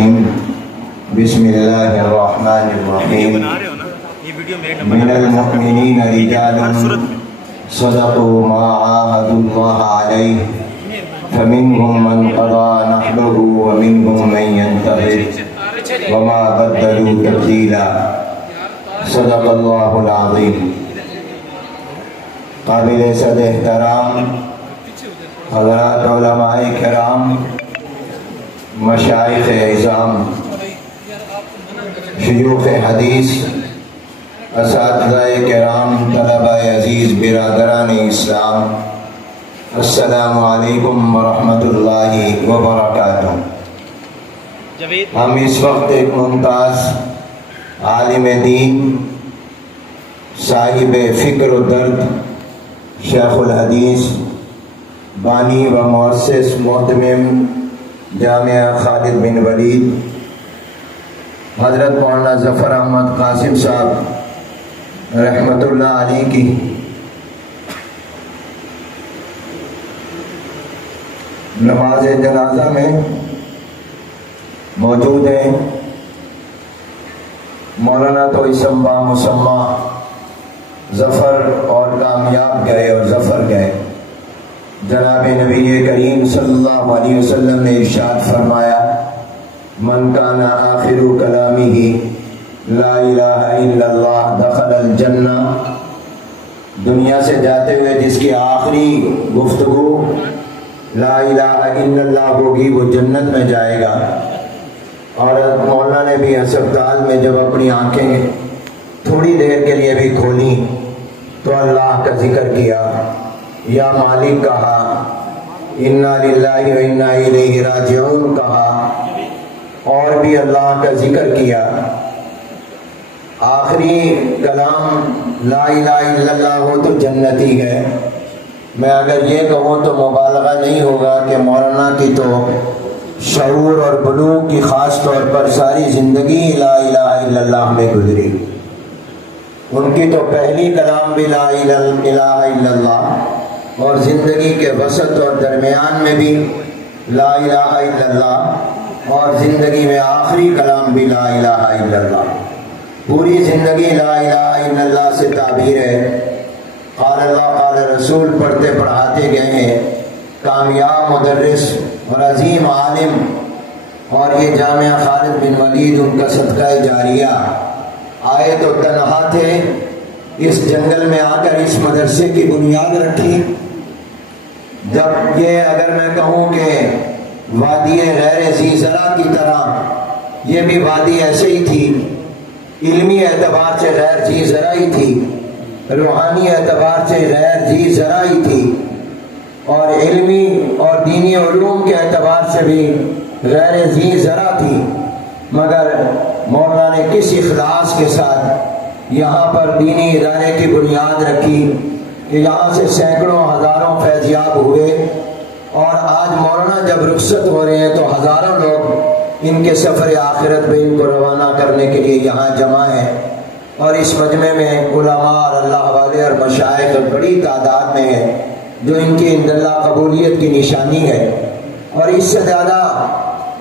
بسم اللہ الرحمن الرحیم من المؤمنین رجال صدقوا ما عاهدوا الله علیہ فمنهم من قضى نحبه ومنهم من ينتظر وما بدلوا تبدیلا صدق اللہ العظیم۔ قابل صد احترام حضرات علماء کرام، مشائخ اعظام، شیوخ حدیث، اساتذہ کرام، طلبہ عزیز، برادران اسلام، السلام علیکم ورحمۃ اللہ وبرکاتہ۔ ہم اس وقت ایک ممتاز عالم دین، صاحب فکر و درد، شیخ الحدیث، بانی و مؤسس محتمم جامعہ خالد بن ولید، حضرت مولانا ظفر احمد قاسم صاحب رحمۃ اللہ علیہ کی نماز جنازہ میں موجود ہیں۔ مولانا تو اسم با مسمہ ظفر اور کامیاب گئے اور ظفر گئے۔ جناب نبی کریم صلی اللہ علیہ وسلم نے ارشاد فرمایا، من کان آخر کلامہ لا الہ الا اللہ دخل الجنہ، دنیا سے جاتے ہوئے جس کی آخری گفتگو لا الہ الا اللہ ہوگی وہ جنت میں جائے گا۔ اور مولانا نے بھی ہسپتال میں جب اپنی آنکھیں تھوڑی دیر کے لیے بھی کھولی تو اللہ کا ذکر کیا، یا مالک کہا، انا للہ و انا الیہ راجعون کہا، اور بھی اللہ کا ذکر کیا۔ آخری کلام لا الہ الا اللہ ہو تو جنتی ہے۔ میں اگر یہ کہوں تو مبالغہ نہیں ہوگا کہ مولانا کی تو شعور اور بلوغ کی خاص طور پر ساری زندگی لا الہ الا اللہ میں گزری۔ ان کی تو پہلی کلام بھی لا الہ الا اللہ، اور زندگی کے وسط اور درمیان میں بھی لا الہ الا اللہ، اور زندگی میں آخری کلام بھی لا الہ الا اللہ۔ پوری زندگی لا الہ الا اللہ سے تعبیر ہے۔ قال اللہ قال رسول پڑھتے پڑھاتے گئے ہیں۔ کامیاب مدرس اور عظیم عالم، اور یہ جامعہ خالد بن ولید ان کا صدقہ جاریہ۔ آئے تو تنہا تھے، اس جنگل میں آ کر اس مدرسے کی بنیاد رکھی۔ جب یہ اگر میں کہوں کہ وادی غیر ذی زرع کی طرح یہ بھی وادی ایسے ہی تھی، علمی اعتبار سے غیر ذی زرع ہی تھی، روحانی اعتبار سے غیر ذی زرع ہی تھی، اور علمی اور دینی علوم کے اعتبار سے بھی غیر ذی زرع تھی، مگر مولانا نے کس اخلاص کے ساتھ یہاں پر دینی ادارے کی بنیاد رکھی کہ یہاں سے سینکڑوں ہزاروں فیضیاب ہوئے، اور آج مولانا جب رخصت ہو رہے ہیں تو ہزاروں لوگ ان کے سفر آخرت میں ان کو روانہ کرنے کے لیے یہاں جمع ہیں۔ اور اس مجمع میں علماء اور اللہ والے اور مشائخ بڑی تعداد میں ہیں، جو ان کی عند اللہ قبولیت کی نشانی ہے۔ اور اس سے زیادہ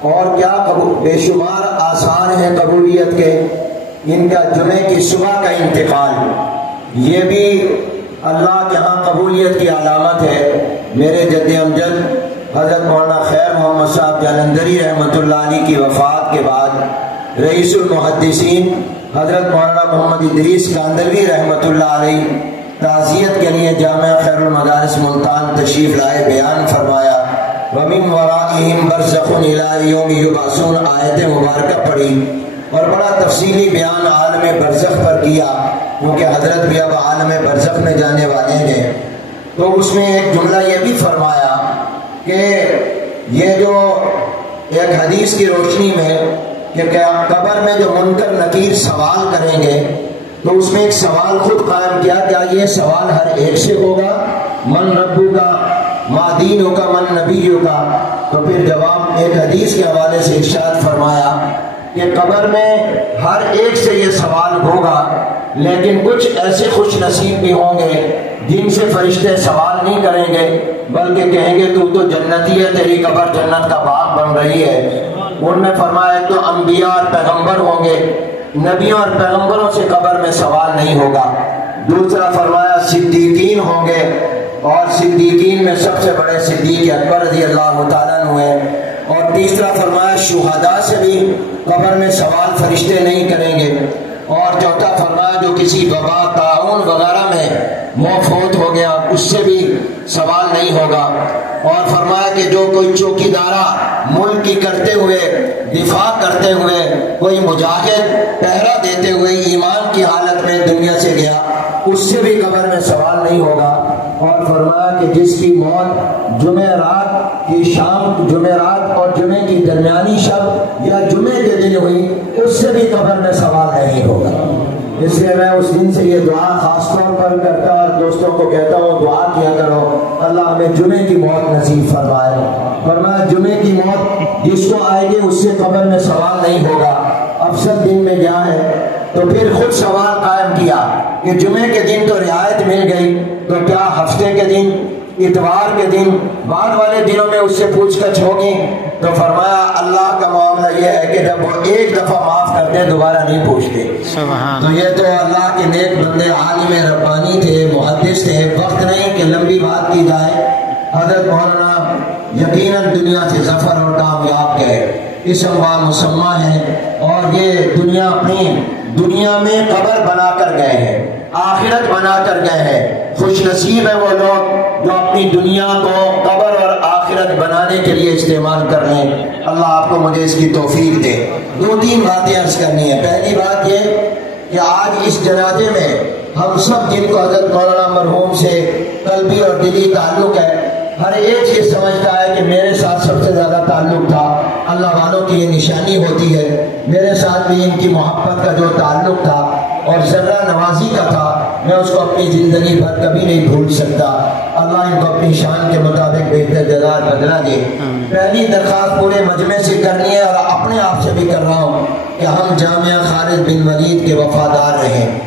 اور کیا بے شمار آثار ہیں قبولیت کے۔ ان کا جمعے کی صبح کا انتقال یہ بھی اللہ کے ہاں قبولیت کی علامت ہے۔ میرے جد امجد حضرت مولانا خیر محمد صاحب جالندری رحمۃ اللہ علیہ کی وفات کے بعد رئیس المحدثین حضرت مولانا محمد ادریس کاندلوی رحمۃ اللہ علیہ تعزیت کے لیے جامعہ خیر المدارس ملتان تشریف لائے، بیان فرمایا، وَمِن وَرَائِهِمْ بَرْزَخٌ إِلَىٰ يَوْمِ يُبْعَثُونَ آیت مبارکہ پڑھی، اور بڑا تفصیلی بیان عالم برزخ پر کیا، کیونکہ حضرت بھی اب عالم برزخ میں جانے والے ہیں۔ تو اس میں ایک جملہ یہ بھی فرمایا کہ یہ جو ایک حدیث کی روشنی میں کہ قبر میں جو منکر نکیر سوال کریں گے، تو اس میں ایک سوال خود قائم کیا، کیا یہ سوال ہر ایک سے ہوگا؟ من ربو کا، ما دینوں کا، من نبیوں کا؟ تو پھر جواب ایک حدیث کے حوالے سے ارشاد فرمایا کہ قبر میں ہر ایک سے یہ سوال ہوگا، لیکن کچھ ایسے خوش نصیب بھی ہوں گے جن سے فرشتے سوال نہیں کریں گے، بلکہ کہیں گے تو جنتی ہے، تیری قبر جنت کا باغ بن رہی ہے۔ ان میں فرمایا ایک تو انبیاء اور پیغمبر ہوں گے، نبیوں اور پیغمبروں سے قبر میں سوال نہیں ہوگا۔ دوسرا فرمایا صدیقین ہوں گے، اور صدیقین میں سب سے بڑے صدیق اکبر رضی اللہ تعالیٰ عنہ ہیں۔ اور تیسرا فرمایا شہداء سے بھی قبر میں سوال فرشتے نہیں کریں گے۔ اور چوتھا فرمایا جو کسی وبا طاعون وغیرہ میں فوت ہو گیا اس سے بھی سوال نہیں ہوگا۔ اور فرمایا کہ جو کوئی چوکیدارہ ملک کی کرتے ہوئے، دفاع کرتے ہوئے، کوئی مجاہد پہرا دیتے ہوئے ایمان کی حالت میں دنیا سے گیا اس سے بھی قبر میں سوال نہیں ہوگا۔ اور فرمایا کہ جس کی موت جمعرات کی شام، جمعرات اور جمعے کی درمیانی شب یا جمعے کے دن ہوئی اس سے بھی قبر میں سوال نہیں ہوگا۔ اس لیے میں اس دن سے یہ دعا خاص طور پر کرتا اور دوستوں کو کہتا ہوں دعا کیا کرو اللہ ہمیں جمعے کی موت نصیب فرمائے۔ فرمایا جمعے کی موت جس کو آئے گی اس سے قبر میں سوال نہیں ہوگا۔ افسر دن میں گیا ہے تو پھر خود سوال قائم کیا کہ جمعے کے دن تو رعایت مل گئی، تو کیا ہفتے کے دن، اتوار کے دن، بعد والے دنوں میں اس سے پوچھ گچھ ہوگی؟ تو فرمایا اللہ کا معاملہ یہ ہے کہ جب وہ ایک دفعہ معاف کرتے دوبارہ نہیں پوچھتے۔ تو یہ تو اللہ کے نیک بندے عالم ربانی تھے، محدث تھے، وقت نہیں کہ لمبی بات کی جائے۔ حضرت مولانا یقیناً دنیا سے ظفر اور کامیاب گئے، اسم و مسمہ ہیں، اور یہ دنیا اپنی دنیا میں قبر بنا کر گئے ہیں، آخرت بنا کر گئے ہیں۔ خوش نصیب ہے وہ لوگ جو اپنی دنیا کو قبر اور آخرت بنانے کے لیے استعمال کر لیں۔ اللہ آپ کو مجھے اس کی توفیق دے۔ دو تین باتیں عرض کرنی ہیں۔ پہلی بات یہ کہ آج اس جنازے میں ہم سب جن کو حضرت مولانا مرحوم سے قلبی اور دلی تعلق ہے، ہر ایک یہ سمجھتا ہے کہ میرے ساتھ سب سے زیادہ تعلق تھا۔ اللہ والوں کی یہ نشانی ہوتی ہے، میرے ساتھ بھی ان کی محبت کا جو تعلق تھا اور ذرہ نوازی کا تھا میں اس کو اپنی زندگی بھر کبھی نہیں بھول سکتا۔ اللہ ان کو اپنی شان کے مطابق بہتر جزا بدلہ دے۔ پہلی درخواست پورے مجمع سے کرنی ہے اور اپنے آپ سے بھی کر رہا ہوں کہ ہم جامعہ خالد بن ولید کے وفادار رہیں۔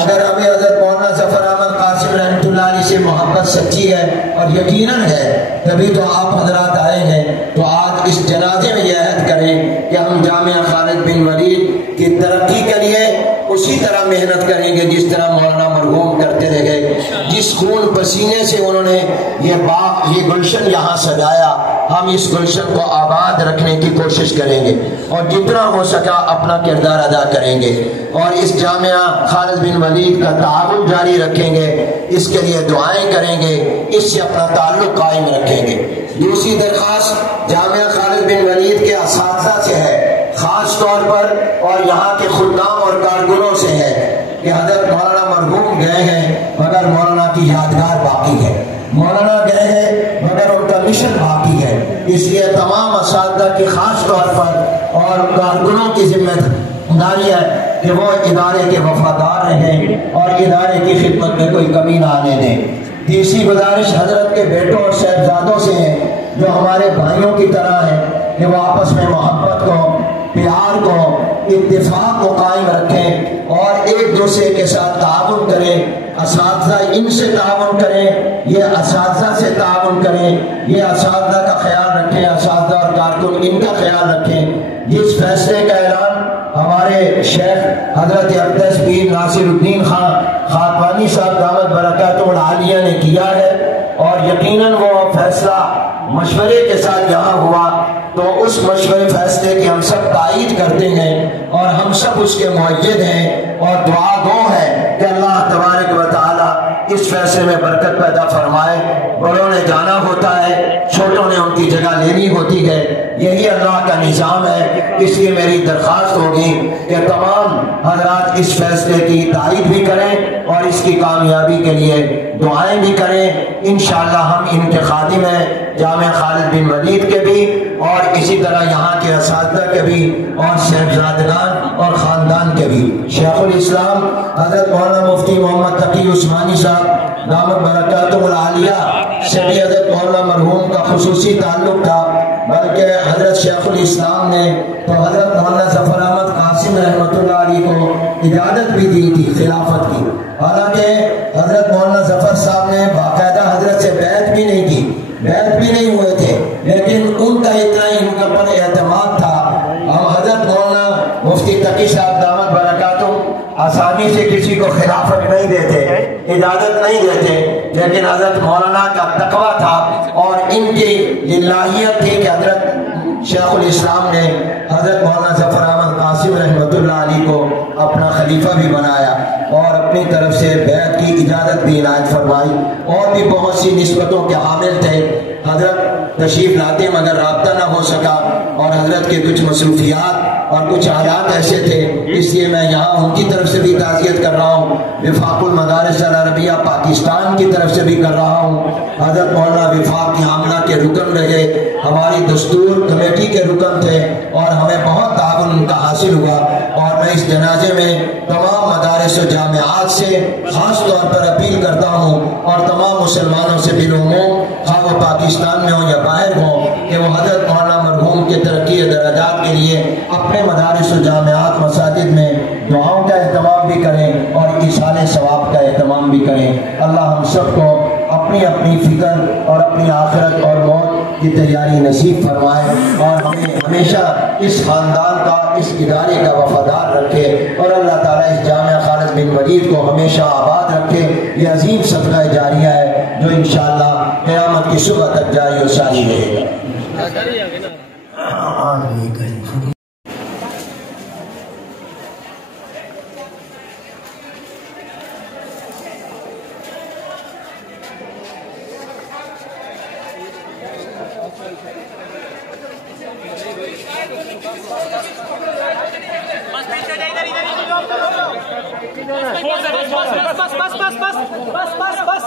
اگر ہمیں حضرت مولانا ظفر احمد قاسم رحمۃ اللہ علیہ سے محبت سچی ہے اور یقیناً ہے تبھی تو آپ حضرات آئے ہیں، تو آج اس جنازے میں یہ عہد کریں کہ ہم جامعہ خالد بن ولید کی ترقی کے لیے اسی طرح محنت کریں گے جس طرح مولانا مرحوم کرتے رہ گئے۔ جس خون پسینے سے انہوں نے یہ باغ، یہ گلشن یہاں سجایا، ہم اس گلشن کو آباد رکھنے کی کوشش کریں گے اور جتنا ہو سکا اپنا کردار ادا کریں گے، اور اس جامعہ خالد بن ولید کا تعاون جاری رکھیں گے، اس کے لیے دعائیں کریں گے، اس سے اپنا تعلق قائم رکھیں گے۔ دوسری درخواست جامعہ خالد بن ولید کے اساتذہ سے ہے، خاص طور پر، اور یہاں کے خدام اور کارکنوں سے ہے کہ حضرت مولانا مرحوم گئے ہیں مگر مولانا کی یادگار باقی ہے، مولانا گئے ہیں مگر ان کا مشن باقی ہے۔ اس لیے تمام اساتذہ کی خاص طور پر اور کارکنوں کی ذمہ داری ہے کہ وہ ادارے کے وفادار رہیں اور ادارے کی خدمت میں کوئی کمی نہ آنے دیں۔ تیسری گزارش حضرت کے بیٹوں اور صاحبزادوں سے ہے جو ہمارے بھائیوں کی طرح ہیں کہ وہ آپس میں محبت کو، پیار کو، اتفاق کو قائم رکھیں اور ایک دوسرے کے ساتھ تعاون کریں۔ اساتذہ ان سے تعاون کریں، یہ اساتذہ سے تعاون کریں، یہ اساتذہ کا خیال رکھیں، اساتذہ اور کارکن ان کا خیال رکھیں۔ جس فیصلے کا اعلان ہمارے شیخ حضرت اقدس پیر ناصر الدین خان خاکوانی صاحب دامت برکاتہ العالیہ نے کیا ہے، اور یقیناً وہ فیصلہ مشورے کے ساتھ یہاں ہوا، تو اس مشورے فیصلے کی ہم سب تائید کرتے ہیں اور ہم سب اس کے مؤید ہیں اور دعا گو ہے کہ اللہ تبارک و تعالی اس فیصلے میں برکت پیدا فرمائے۔ بڑوں نے جانا ہوتا ہے، چھوٹوں نے ان کی جگہ لینی ہوتی ہے، یہی اللہ کا نظام ہے۔ اس لیے میری درخواست ہوگی کہ تمام حضرات اس فیصلے کی تائید بھی کریں اور اس کی کامیابی کے لیے دعائیں بھی کریں۔ انشاءاللہ ہم ان کے خادم ہیں، جامعہ خالد بن ولید کے بھی اور اسی طرح یہاں کے اساتذہ کے بھی اور صاحبزادگان اور خاندان کے بھی۔ شیخ الاسلام حضرت مولانا مفتی محمد تقی عثمانی صاحب دامت برکاتہ العالیہ سے بھی حضرت مولانا مرحوم کا خصوصی تعلق تھا، بلکہ حضرت شیخ الاسلام نے تو حضرت مولانا ظفر احمد قاسم رحمۃ اللہ علیہ کو اجازت بھی دی تھی خلافت کی، حالانکہ حضرت مولانا ظفر صاحب نے باقاعدہ حضرت سے بیعت بھی نہیں کی، بیعت بھی نہیں ہوئے تھے، لیکن ان کا اتنا ہی ان کے اوپر اعتماد تھا مفتی تقی صاحب دامت برکاتہ آسانی سے کسی کو خلافت نہیں دیتے، اجازت نہیں دیتے، لیکن حضرت مولانا کا تقویٰ تھا اور ان کی للہیت تھی کہ حضرت شیخ الاسلام نے حضرت مولانا ظفر احمد قاسم رحمۃ اللہ علیہ کو اپنا خلیفہ بھی بنایا اور اپنی طرف سے بیعت کی اجازت بھی عنایت فرمائی، اور بھی بہت سی نسبتوں کے حامل تھے۔ حضرت تشریف لاتے مگر رابطہ نہ ہو سکا، اور حضرت کے کچھ مصروفیات اور کچھ حالات ایسے تھے، اس لیے میں یہاں ان کی طرف سے بھی تعزیت کر رہا ہوں، وفاق المدارس العربیہ پاکستان کی طرف سے بھی کر رہا ہوں۔ حضرت مولانا وفاق کی عاملہ کے رکن رہے، ہماری دستور کمیٹی کے رکن تھے، اور ہمیں بہت تعاون ان کا حاصل ہوا، اور میں اس جنازے میں تمام مدارس و جامعات سے خاص طور پر اپیل کرتا ہوں، اور تمام مسلمانوں سے بالعموم، خواہ وہ پاکستان میں ہوں یا باہر ہوں، کہ وہ حضرت مولانا مرحوم کے ترقی درجات کے لیے اپنے مدارس و جامعات مساجد میں دعاؤں کا اہتمام بھی کریں اور ایصال ثواب کا اہتمام بھی کریں۔ اللہ ہم سب کو اپنی اپنی فکر اور اپنی آخرت اور موت کی تیاری نصیب فرمائے، اور ہمیں ہمیشہ اس خاندان کا، اس ادارے کا وفادار رکھے، اور اللہ تعالیٰ اس جامعہ خالد بن ولید کو ہمیشہ آباد رکھے۔ یہ عظیم صدقہ جاریہ ہے جو انشاءاللہ قیامت کی صبح تک جاری و ساری رہے گا۔ بس